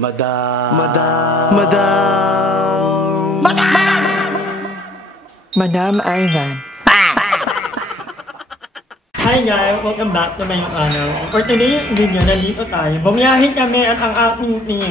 Madam. Madam Ivan. Hi guys! Welcome back to my for today's video, nandito tayo. Bumiyahin kami at ang aking team.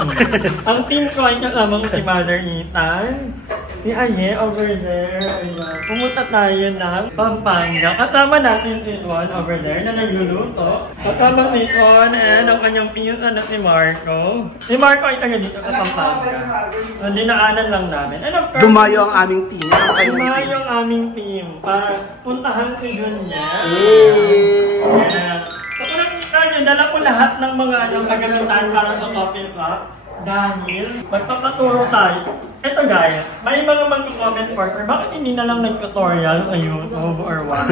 Ang team ko ay kasama ko si Mother Ethan. Si Aye over there. Ayan. Pumunta tayo ng Pampanga. Kasama natin si Juan over there na nagluluto. Kasama si Juan and ang kanyang pinsan na si Marco. Si Marco ay taga dito sa Pampanga. So, dinaanan lang namin. And of course, Dumayo ang aming team. dumayo ang aming team para puntahan si Junya. Yeah. So, kung nakita nyo, dala ko lahat ng mga pagkakataan para sa coffee cup. Dahil magpapaturo tayo. Ito guys, may mga mag-comment partner, bakit hindi na lang nag-tutorial sa YouTube or what?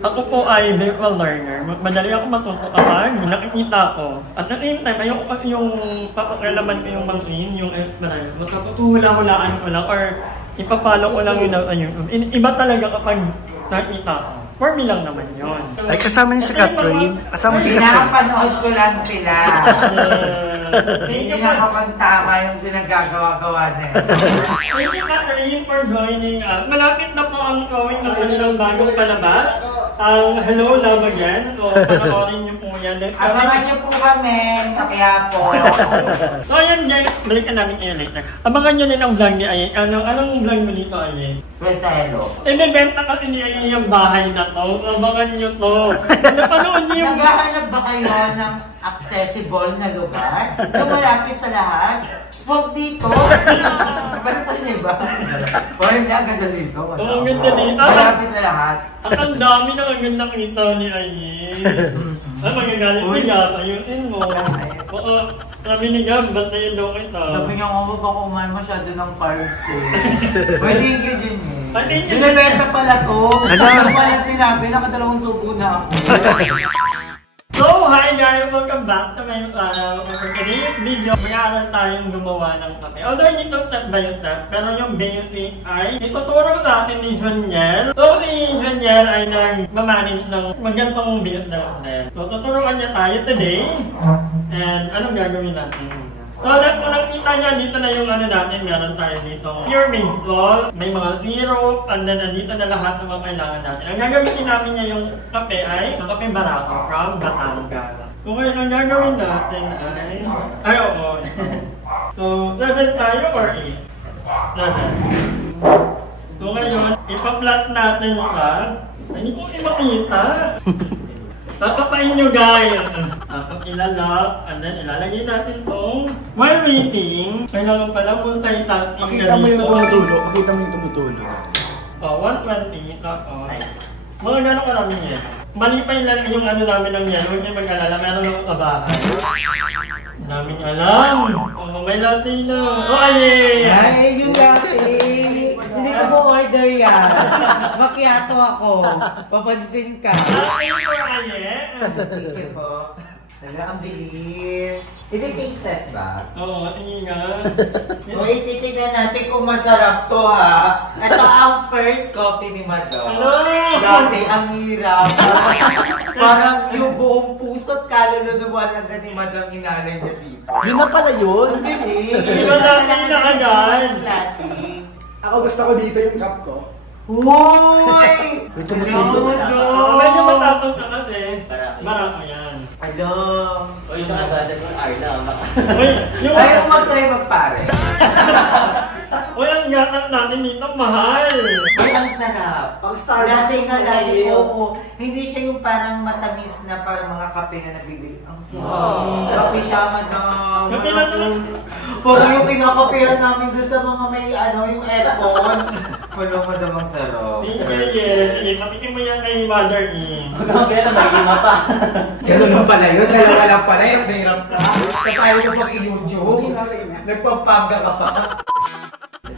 Ako po ay visual learner. Madali ako matuto kapag nakikita ko. At the same time, ayoko pa yung papakilaman ko yung machine, yung experience. Magpapakuhula-hulaan ko lang or ipapalo ko lang yun sa YouTube. Iba talaga kapag nakita ko. For me lang naman yun. Ay, kasama niya si Catherine. Kasama si Catherine. Pinapanood ko lang sila. Hindi na kapag tama yung pinagagawa-gawa na yun. Thank you, Catherine, for joining us. Malapit na po ang going ng kanilang bagong palabas. Ang Hello, Love Again. So, panoorin niyo po yan. Abangan niyo po kami sa Quiapo. So, ayan guys. Balikan namin kayo later. Abangan niyo din ang vlog ni Aye. Anong vlog mo dito, Aye? Preselo. Ibibenta kasi ni Aye yung bahay na to. Abangan niyo to. Napanood niyo yung... Naghahanap ba kayo ng accessible na lugar? Yung malapit sa lahat? Huwag dito. Balik pa siya ba? O hindi, ang ganda dito. Ang ganda dito. Malapit sa lahat. At ang dami na ang ganda kita ni Aye. Ay, magagalit mo Gab. Ayusin mo. Oo, sabi ni Gab, bantayin daw kita. Sabi niya, huwag ako kumain masyado ng carbs eh. Pwede yung ganyan eh. Pwede yung binibenta pala to. Ano pala sinabi, nakadalawang subo na ako. So, hi guys! Welcome back to my channel. For today's video, mayroon tayong gumawa ng kape. Although hindi ito step by step, pero yung basic ay ituturo sa atin ni Juniel. So, si Juniel ay nag-manage ng magandang business. So, tuturuan niya tayo today. And anong gagawin natin? So, kung nakita niya, dito na yung natin, meron tayo dito. Pure maple, may mga syrup, and then nandito na lahat ng mga kailangan natin. Ang gagawin namin niya yung kape ay, ang kape Barako from Batangas. So, ngayon ang gagawin natin ay, oo. So, 7 tayo or 8? 7. So, ngayon, ipa-flat natin siya. Hindi po makita. Papapain nyo guys! Tapos ilalap, and then ilalagay natin itong while waiting, kailangan pala multitasking ka dito. Pakita mo yung tumutulo. Pakita mo yung tumutulo. 120, tapos mga gano'ng karami yan. Mali pa yung namin ng yan, huwag kayo mag-alala, meron ako sa bahay. Daming alam! May latte na! Aye! Ay, yung latte! Hindi ko po order yan. Macchiato ako. Papansin ka. Latte ko, Aye! Thank you po. Ang bilis. Iti-taste test ba? Oo, tingin nga. O, ititignan natin kung masarap to ha. Ito ang first coffee ni Madam. Dati, ang hirap. Parang yung buong puso't kaluluwa ng ni Madam inalay niya dito. Yun na pala yun. Hindi. Iba latte na agad. Ako gusto ko dito yung cup ko. Hoy! Ito mo Medyo matapang ka kasi. Barako yan. Hello! Uy, sa advantage ng Arla. Ayaw mag-try magpare. Uy, ang yanak natin dito, mahal! Ay, ang sarap. Ang Starbucks. Dati nga lagi ko, hindi siya yung parang matamis na parang mga kape na nabibili. Ang sarap. Kape siya, Madam. Kape na naman. Parang yung kinakapera namin doon sa mga may yung aircon. Wala, Madam, ang sarap. Sige, patikin mo yan kay Mother E. Kaya na mag-ima pa. Ganun lang pala yun. Dalawa lang pala yung nahirap ka. Kasi ayaw mo pag i-YouTube. Nagpapaga ka pa.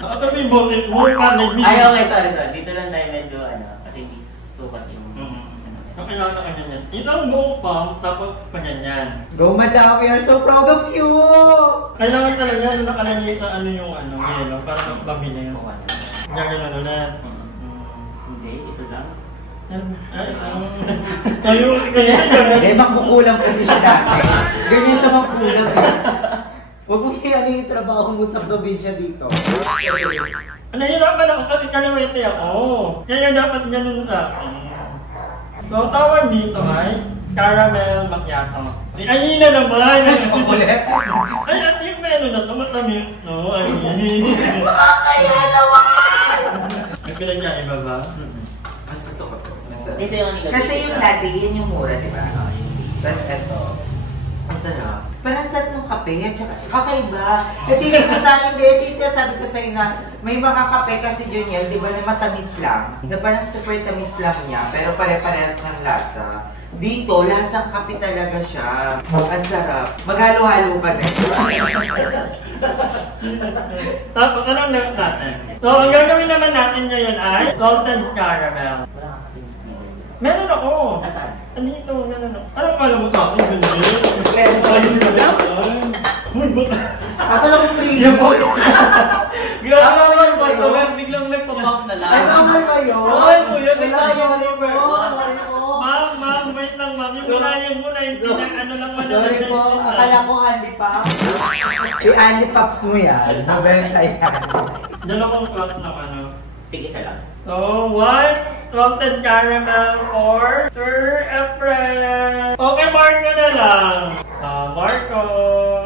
Ako ito may bottle mo, nagdito. Ay, okay, sorry. Dito lang tayo medyo, kasi hindi sukat yung... Kailangan ka ganyan. Ito ang buong pump, tapos pa ganyan. Go, Madam! We are so proud of you! Kailangan talaga nakalagay sa yellow, para mabili. Gagano na. Hindi, ito lang. Tayo, ganyan. Magkukulang kasi siya dati. Ganyan siya magkulang. Huwag mo ano yung trabaho mo sa probinsya dito. Nahihirapan ako kasi kaliwete ako. Kaya dapat ganun sa akin. So, tawag dito ay caramel macchiato. Ay, na naman! Pakulit. Ay, at yung menu na ito, matamit. No, ay. Makakaya naman! May pinagkaiba ba? Mas gusto ko to. Kasi yung nilagay Kasi yung sa- dati, yun yung mura, di ba? Tapos ito. Ang sarap. Parang sarap ng kape, at saka kakaiba. Kasi sa akin, dito sabi ko sa'yo na may mga kape kasi yun yan, di ba na matamis lang. Na parang super tamis lang niya, pero pare-parehas ng lasa. Dito, lasang kape talaga siya. Ang sarap. Maghalo-halo ka din. Tapos, anong next natin? So, ang gagawin naman natin ngayon ay salted caramel. Wala ka kasing squeezer. Meron ako! Nasaan? Andito, meron ako. Anong kala mo tapos? Meron tayo sila naman. Uy, buta. Ako lang yung free Yung mo. Grabe Ano naman, yun, customer. Biglang nagpa-pump na lang. Ay, naman ba yun? Ay, po yun. Wala yung liver. Ma'am, wait lang ma'am. Yung unayan mo na, hindi na ano lang man. Sorry po, akala ko Andy Pops. Yung Andy Pops mo yan, nabenta yan. Dalawang cup ng ano. Tig-isa lang. So, one salted caramel for Sir Efren. Okay, Marco na lang. Marco.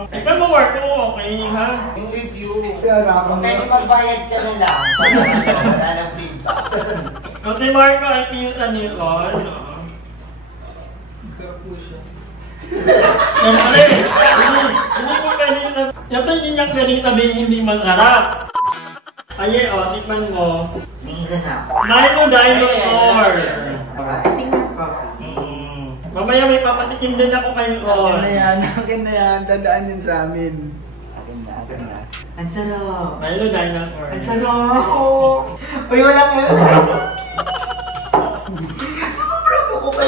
Ikaw mo, Marco, okay, ha? Yung review. Kaya nakakang... Pwede magbayad ka na lang. Wala lang feedback. Kasi Marco ay pinta ni Ron. Sarap po siya. Siyempre, hindi mo pwede na... Siyempre, hindi niya pwede sabihin hindi masarap. Aye, tikman mo. Tingin na ako. Milo Dinosaur. Tingnan coffee. Mamaya may papatikim din ako kay Ron. Akin na yan. Tandaan yun sa amin. Akin na, akin na. Ang sarap. Milo Dinosaur. Ang sarap. Uy, walang Promo ko pa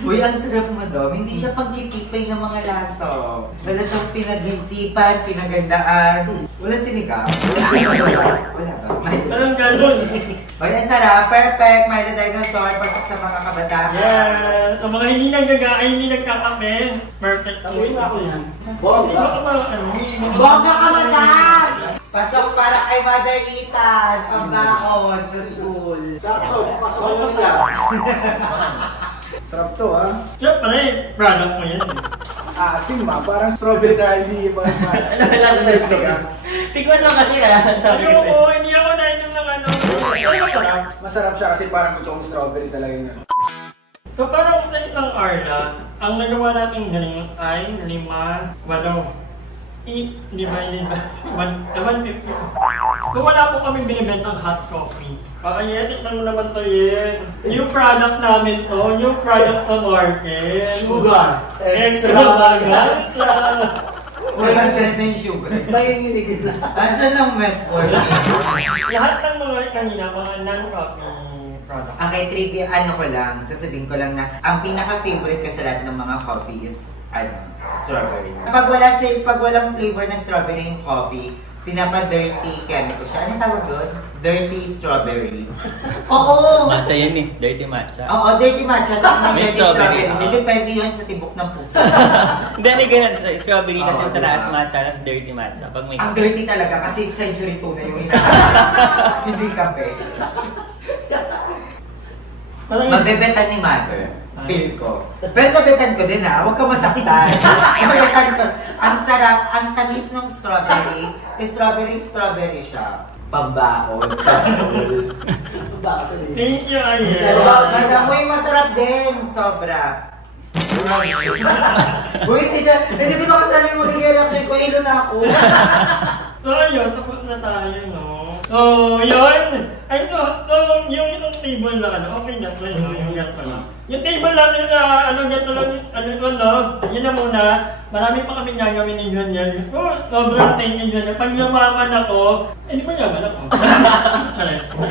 Uy, ang sarap mo, Dom. Hindi siya pang-chikipay ng mga laso. Wala siyang pinaghinsipan, pinagandaan. Wala sinigang. Wala ba? Anong ganun? Uy, ang sarap. Perfect. Milo Dinosaur. Perfect sa mga kabataan. Yes! Sa mga hindi nagagaay, hindi nagkakape, perfect po. Taguin na ako yan. Hindi ba ka ano? Bongga ka, madam! Pasok para kay Mother Ethan. Ang baon sa school. Sakto, pasok ko lang nila. Sarap to, ha? Siyempre, product mo yan. Asim, ma. Parang strawberry na hindi pa. Ano ba lasa ng squeezer? Tikman mo kasi na. Sabi kasi. Ayoko, hindi ako nainom ng ano. Masarap. Masarap siya kasi parang totoong strawberry talaga yun. So parang sa isang Arla, ang nagawa natin drink ay 5, 8. Di ba yun? 150. So wala po kami binibentang hot coffee. Pakayetik lang mo naman to yun. New product namin to, new product to market. Sugar. Extravaganza. 400 na yung sugar. Nanginginig na. Asan ang metformin? Lahat ng mga kanina, mga non-coffee product. Okay, trivia, ano ko lang, sasabihin ko lang na ang pinaka-favorite ko sa lahat ng mga coffee is, strawberry. Pag walang flavor na strawberry yung coffee, pinapa-dirty chemical siya. Ano tawag doon? Dirty strawberry. Oo! Matcha yan eh. Dirty matcha. Oo, dirty matcha. Tapos may May dirty strawberry, strawberry. Depende yun sa tibok ng puso. Hindi, may ganun. Strawberry kasi Oo, sa taas diba? matcha, tas dirty matcha. Pag may Ang dirty talaga kasi century 2 na yung ina. Hindi kape. Mabebetan ni Mother. Feel ko. Pero nabetan ko din ha. Huwag ka masaktan. Nabetan ko. Ang sarap, ang tamis ng strawberry. Strawberry siya. Pambaon. Thank you, Ayen. Sarap. Madam, uy, masarap din. Sobra. Uy, hindi ko nakasabi mo magiging reaction ko. Ilo na ako. So ayun, tapos na tayo, no? So, yun! Ay, so, yung itong table na ano, okay na, yung ganito lang. Yung table natin na, ganito lang, no? Yun na muna, marami pa kami gagawin ni Junior. Oh, sobrang thank you, Junior. Pag lumaman ako, hindi ba yaman ako?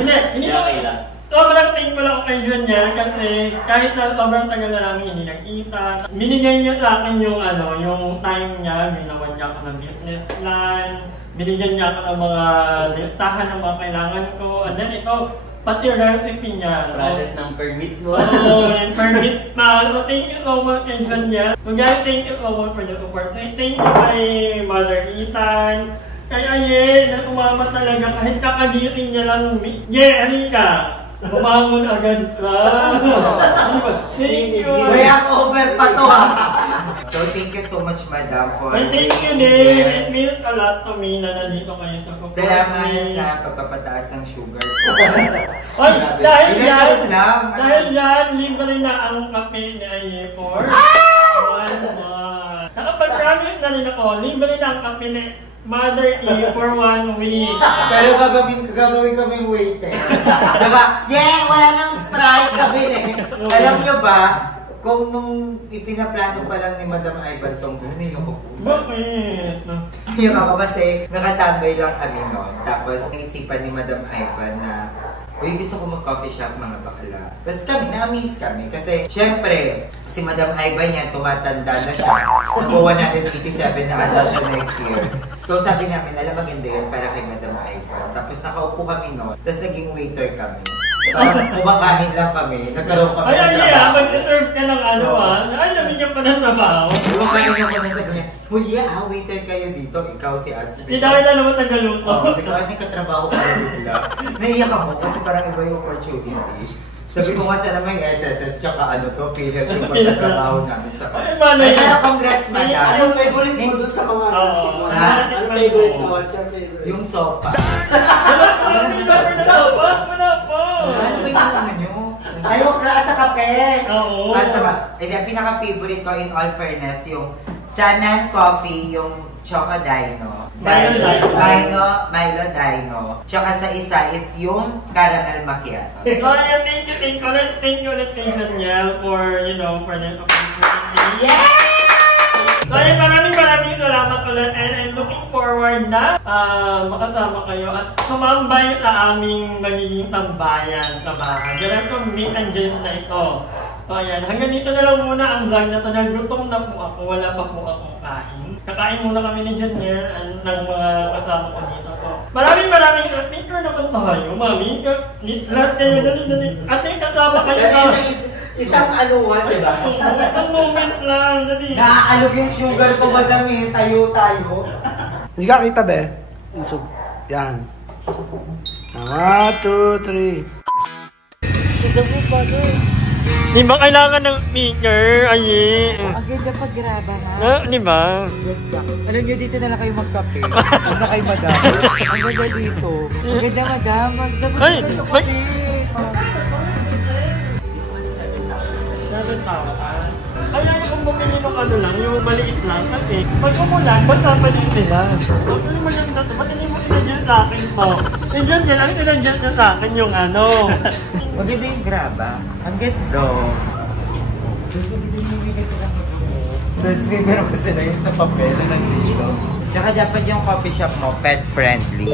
Hindi Okay lang. Sobrang thankful ako kay Junior kasi kahit na sobrang tagal na namin hindi nagkita, binigyan niya sa akin yung yung time niya, ginawan niya ako ng business plan, binigyan niya ako ng mga listahan ng mga kailangan ko, and then ito, pati recipe niya. Process ng permit mo. Oo, yung permit pa. So, thank you so much kay Janya. So, guys, thank you so much for the support. Thank you kay Mother Ethan. Kay Aye, na umama talaga kahit kakagising niya lang. Halika. Bumangon agad ka. Thank you. Way over pa to ha. So thank you so much, Madam, for Thank you din. It means a lot to me na nandito kayo sa support. Salamat sa pagpapataas ng sugar ko. Oy, dahil Joke yan, lang. dahil yan, libre na ang kape ni Aye for 1 month. Nakapag-promise na rin ako, libre na ang kape ni Mother E for 1 week. Pero gagawin kaming waiter. Diba? Yeah, wala nang Sprite kami eh. Alam nyo ba, kung nung ipinaplano pa lang ni Madam Ivan tong naiyak ko. Bakit? Naiyak ako kasi nakatambay lang kami noon. Tapos naisipan ni Madam Ivan na uy, gusto ko mag-coffee shop mga bakla. Tapos kami, na-amaze kami. Kasi, syempre, si Madam Ivan niya, tumatanda na siya. Nag-187 na ata siya next year. So, sabi namin, alam maganda yun para kay Madam Ivan. Tapos, nakaupo kami noon. Tapos, naging waiter kami. Kumakain lang kami. Nagkaroon kami ng trabaho. Mag-deserve ka ng ano Ay, nabigyan pa ng trabaho. Kumakain lang ko na sabi niya, Muya, waiter kayo dito. Ikaw si Ads. Hindi dahil na naman tagaluto. Oo, kasi kahit katrabaho ka rin nila. Naiyak ako kasi parang iba yung opportunity. Sabi ko nga sana may SSS tsaka ano to, PhilHealth yung pagkatrabaho namin sa Ay, malay. Pero congrats, Madam. Anong favorite mo dun sa mga natikman? Ha? Anong favorite mo? What's your favorite? Yung sopa. Wala pa. Ano ba yung naman nyo? Ayaw ka sa kape. Oo. Pinaka-favorite ko in all fairness, yung Sanan Coffee, yung Choco Dino. Milo Dino. Tsaka sa isa is yung Caramel Macchiato. Kaya thank you ulit kay Daniel for the opportunity. Yeah! Kaya maraming salamat ulit and I'm looking forward na makasama kayo at sumambay sa aming magiging tambayan sa bahay. Ganun itong meet and drink na ito. So ayan, hanggang dito na lang muna ang vlog na ito. Nagutom na po ako, wala pa po akong kain. Kakain muna kami ni Janiel and ng mga kasama ko dito. So, maraming picture naman tayo, mami. Lahat kayo, dali. At yung kasama kayo na. Isang aluwan, di ba? Isang moment lang, dali. Naaalog yung sugar ko, Madam eh. Tayo. Hindi ka kita, be. Yan. 1, 2, 3. Di ba kailangan ng speaker? Aye. Ang ganda pag-graba nga. Di ba? Alam nyo, dito na lang kayo magkape. Huwag na kayo, Madam. Ang ganda dito. Ang ganda, Madam. Ay, Kaya yung bumili ng ano lang, yung maliit lang kasi pag umulan, magpapalit sila. Ano yung maganda to? Ba't hindi mo inadjust sa akin to? Inadjust nila, ang inadjust na sa akin yung ano. Maganda yung graba. Ang ganda. Tapos may meron kasi na yun sa papel na nag-ilo. Tsaka dapat yung coffee shop mo, pet friendly.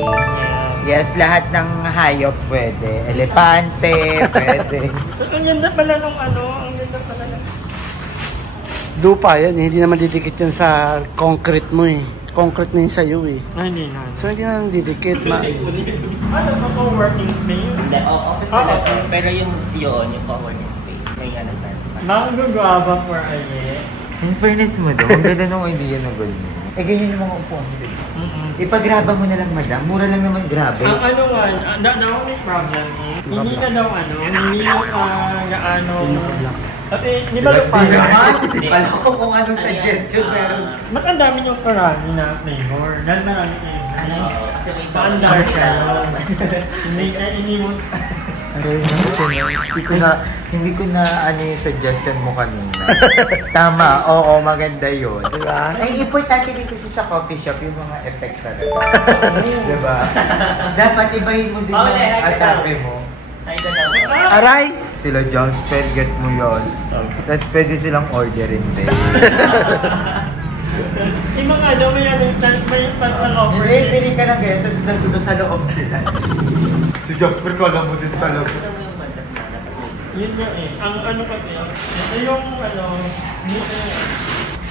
Yes, lahat ng hayop pwede. Elepante, pwede. Ang ganda pala nung ano, ang ganda pala nung... Lupa yan, hindi naman didikit yan sa concrete mo eh. Concrete na yun sa'yo eh. Ay, hindi na. So hindi na didikit. Ano ba po working space? Hindi, office na lang. Pero yung co-working space, may ano sa Nakagagaba for Aye. In fairness mo daw, ang ganda nung idea na ganyan. Eh, ganyan yung mga upuan mo. Ipagraba mo na lang, Madam. Mura lang naman grabe. Ang ano nga, the only problem is, hindi ka daw hindi mo gaano... Kasi, hindi ba lupa Pala ko kung anong suggestion meron. Ba't ang dami yung karami na flavor? Dahil marami flavor. Kasi may Paandar siya. Hindi mo... Hindi ko na ano yung suggestion mo kanina. Tama, oo, maganda yun. Diba? Ay, importante din kasi sa coffee shop yung mga effect talaga. Diba? Dapat ibahin mo din yung atake mo. Aray! Sila Jasper, get mo yun. Tapos pwede silang orderin din. Yung mga ano, may pag-offer. Hindi, pili ka ng ganyan, tapos nandito sa loob sila. Si Jasper, kala mo din talaga. Yun yung ang ano kasi, ito yung ano, dito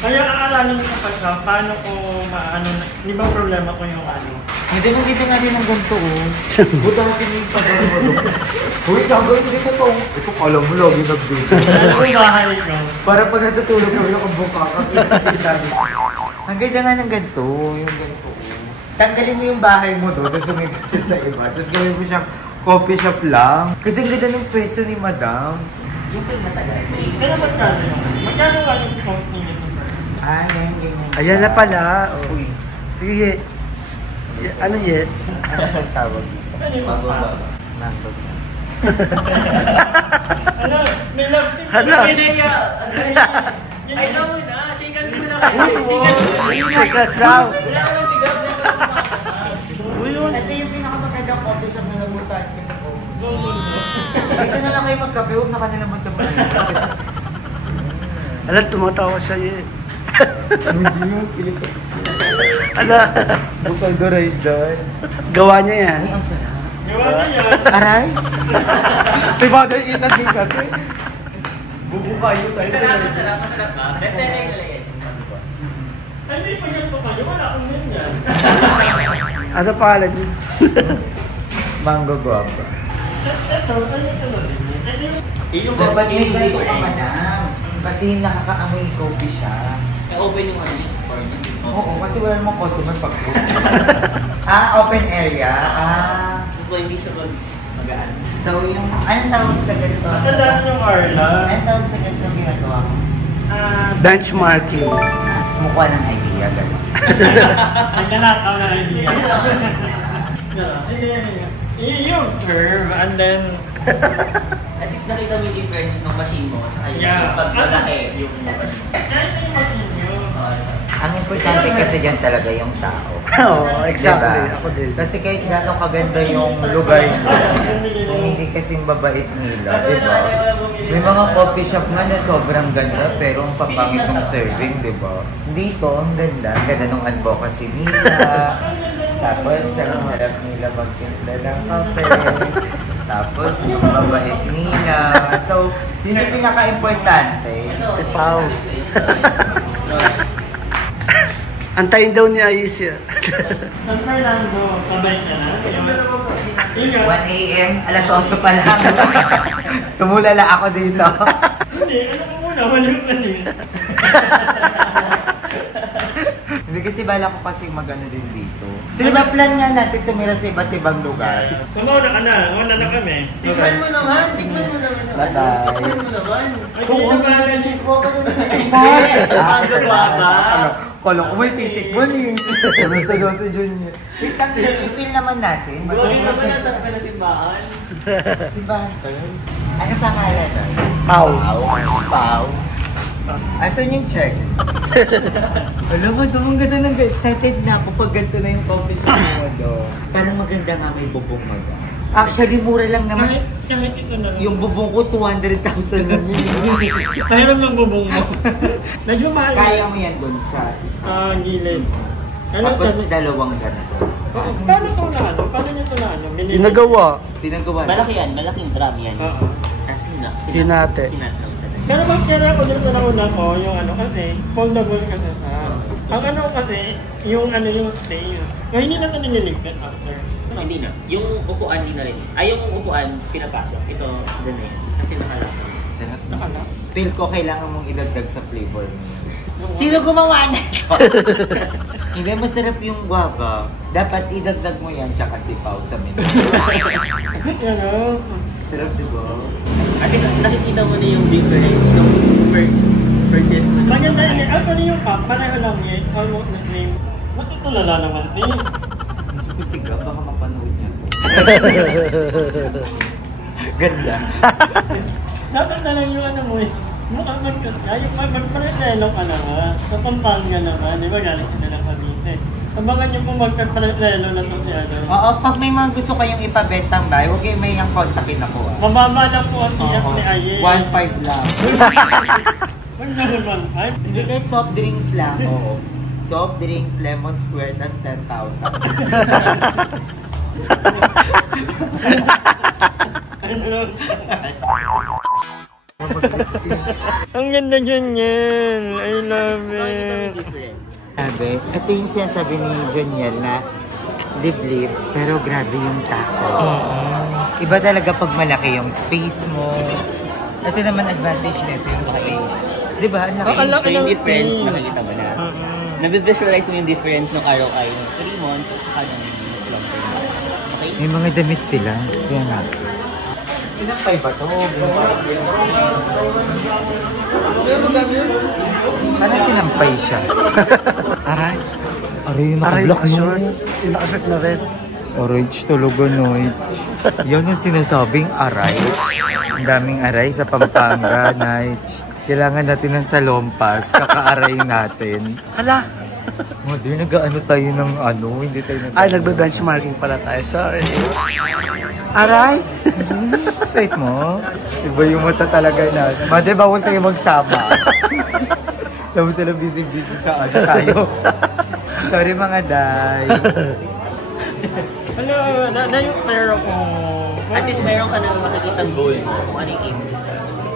Kaya aaralan ko pa siya, paano ko maano, di ba problema ko yung ano? Hindi mo kita nga rin ng ganito, oh. Buta natin yung pag-ano. Uy, gagawin dito to. Ito, kala mo lagi nag-dito. Ano ko bahay ko? Para pag natutulog kami nakabuka ka, kita. Ang ganda nga ng ganito, yung ganito. Tanggalin mo yung bahay mo doon, tapos sumigat siya sa iba. Tapos gawin mo siyang coffee shop lang. Kasi ang ganda ng pwesto ni Madam. Yung pag matagal. Kaya magkano yung magkano nga yung phone ninyo? Ah, ganyan. Ayan na pala. Oh. Uy. Sige. Ano yet? Ano ang tawag? Ano yung pa? Mango. Ano? May love team. Hala. Kinaya! Ay, na muna. Shikan mo na kayo. Sikas daw. Wala ko lang sigap na Ito yung pinakamagandang coffee shop na nabutan ko sa Coke. Dito na lang kayo magkape, huwag na kanila magkape. Alam, tumatawa siya yet. Medyo yung pilit ko. Ala. Bukal do right doon. Gawa niya yan. Ay, ang sarap. Gawa na yan. Aray! Si Mother Ethan din kasi. Bubukayo tayo. Masarap ka. Best seller na lang yan. Ay, hindi pa ganito kayo. Wala akong ganyan. Ano pangalan niya? Mango guapa. Ito, ano yung tulad niyo? Ito yung... Yung Dapat may hindi ganito ko ka, Madam. Kasi nakakaamoy coffee siya. open yung ano yung store niya. Oo, kasi wala namang customer pag-close. Open area. So, hindi siya magaan. So, yung, anong tawag sa ganito? Matandaan yung Arla. Anong tawag sa ganito yung ginagawa ko? Benchmarking. Mukha ng idea, gano'n. Nagkanakaw na idea. Yung curve, and then... At least nakita mo yung difference ng machine mo at yung Yeah. pag malaki yung Kahit na yung machine nyo. Ang importante kasi dyan talaga yung tao. Oo, exactly. Diba? Ako din. Kasi kahit gano'ng kaganda yung lugar nyo, kung hindi kasing babait nila, di ba? May mga coffee shop nga na sobrang ganda, pero ang papangit ng serving, di ba? Dito, ang ganda ng advocacy nila. Tapos, sarap nila magtimpla ng kape. Tapos, yung mabait nila. So, yun yung pinaka-importante. Si Pao. Antayin daw ni Aisha. San Fernando, kabay ka na. Ingat. 1 AM, alas 8 pa lang. Tumulala ako dito. Hindi, ano mo muna, mali mali. Hindi kasi bala ko kasi magano din dito. So, di ba plan nga natin tumira sa iba't ibang lugar? Kumauna ka na, una na kami. Tingnan mo naman. Tingnan mo naman. Bye-bye. Tingnan mo naman. Ay, hindi na pala hindi ko. Mango guava. Kala ko may titik mo ni. Ano sa dosa Junior? Wait lang, i-feel naman natin. Buwagin naman na saan ka na simbahan. Simbahan ko yun. Ano pangalan na? Pao. Pao. Asan yung check? Alam mo, ang ganda ng excited na ako pag ganito na yung coffee shop mo doon. Parang maganda nga may bubong maga. Actually, mura lang naman. Kahit ito na lang. Yung bubong ko, 200,000 lang yun. Pahiram ng bubong mo. Medyo mahal. Kaya mo yan doon sa isa. Gilid. Ano Tapos kasi? dalawang ganito. Paano ito na ano? Paano nyo ito na ano? Binili- Ginagawa. Pinagawa na. Malaki yan. Malaking drum yan. Oo. Kasi Hinate. Pero bang kaya ako dito na una ko, yung ano kasi, foldable kasi sa. Ang ano kasi, yung ano yung stay. Ngayon hindi natin nililigpit after. Hindi na. Yung upuan hindi na rin. Ay, yung upuan, pinapasok. Ito, dyan na yan. Kasi nakalak. Sarap. Nakalak. Feel ko kailangan mong ilagdag sa flavor mo. Sino gumawa na ito? Hindi, masarap yung guava. Dapat idagdag mo yan tsaka si Pao sa menu. Ano? Sarap diba? At least nakikita mo na yung difference nung first purchase mo. Maganda yun eh. Actually yung cup, pareho lang yun. Almost the same. Matutulala naman eh. Gusto ko si Gab, baka mapanood niya. Ganda. Dapat na lang yung ano mo eh. Mukhang magkasya. Yung magparetelong ka naman. Sa Pampanga naman. Di ba galing sila ng Cavite? Abangan nyo kung magparetelo na ito si ano. Oo, pag may mga gusto kayong ipabentang bahay, huwag kayo may yung kontakin ako ah. Mababa lang po ang tiyak ni Aye. 1.5 lang. Huwag na naman. Ay, Hindi kahit soft drinks lang. Oo. Soft drinks, lemon square, tas 10,000. ano lang. Ang ganda dyan yan. I love it. Sabi, ito yung sinasabi ni Joniel na liblib, pero grabe yung tako. Iba talaga pag malaki yung space mo. Ito naman advantage nito yung space. Diba? So yung difference, nakikita mo na. Nabivisualize mo yung difference ng ROI ng 3 months at saka ng mas long term. Okay? May mga damit sila. Kaya nga. Sinampay ba ito? Parang sinampay siya. Aray. Aray yung naka-block mo. Yung naka-short na red. Orange talaga, no? Yan yung sinasabing aray. Ang daming aray sa Pampanga, Night. Kailangan natin ng salompas, kakaaray natin. Hala! Mother, nag-ano tayo ng ano, hindi tayo Ay, nagbe-benchmarking pala tayo, sorry. Aray! Site mo? Iba yung mata talaga natin. Mother, bawal tayo magsama. Tapos sila busy-busy sa ano tayo. Sorry mga day. Ano, na-clear ako. At least meron ka nang makikitang goal mo kung ano yung aim mo sa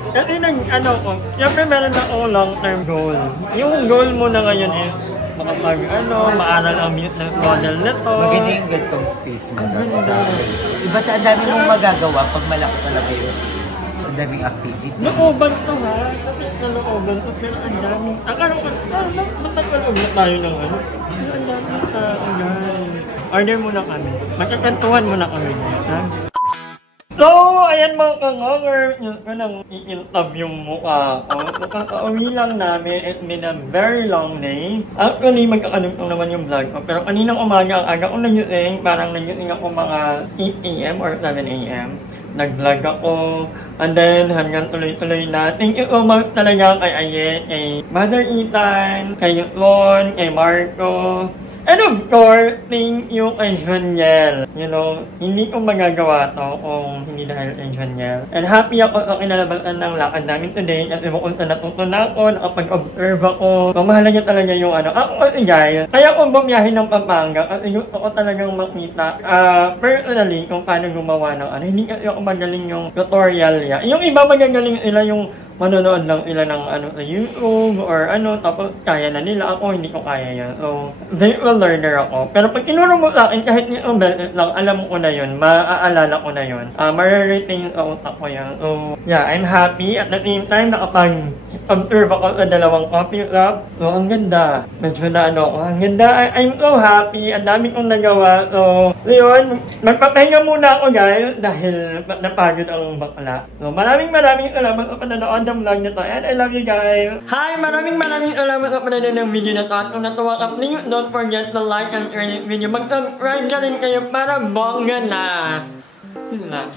Kasi ano ko, siyempre meron ako long-term goal. Yung goal mo na ngayon is makapag maaral ang model nito. Maganda yung gantong space mo. Iba ang dami mong magagawa pag malaki talaga yung space. Ang daming activity. Looban to ha. Kasi nalooban to. Pero ang daming. Akala ko, matakaloob na tayo ng ano. Ang daming tao guys. Order muna kami. Magkakantuhan muna kami. Ha? So, ayan mga kangongers, yun ko nang i-intab yung mukha ko. Nakaka-uwi lang namin. It's been a very long day. Actually, magkakalimtong naman yung vlog ko. Pero kaninang umaga, ang aga ko nagising. Parang nagising ako mga 8 AM or 7 AM. Nag-vlog ako. And then, hanggang tuloy-tuloy na. Thank you so much talaga kay Ayet, kay Mother Ethan, kay Lon, kay Marco. And of course, thank you kay Joniel. You know, hindi ko magagawa to kung hindi dahil kay Joniel. And happy ako sa kinalabasan ng lakad namin today kasi bukod sa natutunan ako, nakapag-observe ako. Mahalaga talaga yung ano. Ako kasi guys, kaya ako bumiyahin ng Pampanga kasi gusto ko talagang makita personally kung paano gumawa ng ano. Hindi kasi ako magaling yung tutorial niya. Yung iba magagaling sila yung manonood lang sila ng ano sa YouTube or ano, tapos kaya na nila. Ako hindi ko kaya yan. So, visual learner ako. Pero pag tinuro mo sa akin, kahit yung beses lang, alam ko na yun, maaalala ko na yun. Mariretain sa utak ko yan. So, yeah, I'm happy. At the same time, nakapag-observe ako sa dalawang coffee shop. So, ang ganda. Medyo na ano ako. Ang ganda. I'm so happy. Ang dami kong nagawa. So, yun, magpapahinga muna ako guys dahil napagod ang bakla. So, maraming salamat sa panonood ng vlog na to. And I love you guys. Hi! Maraming salamat sa panonood ng video na to. At kung natuwa ka, please don't forget to like and share this video. Mag-subscribe na rin kayo para bongga na. Yun na.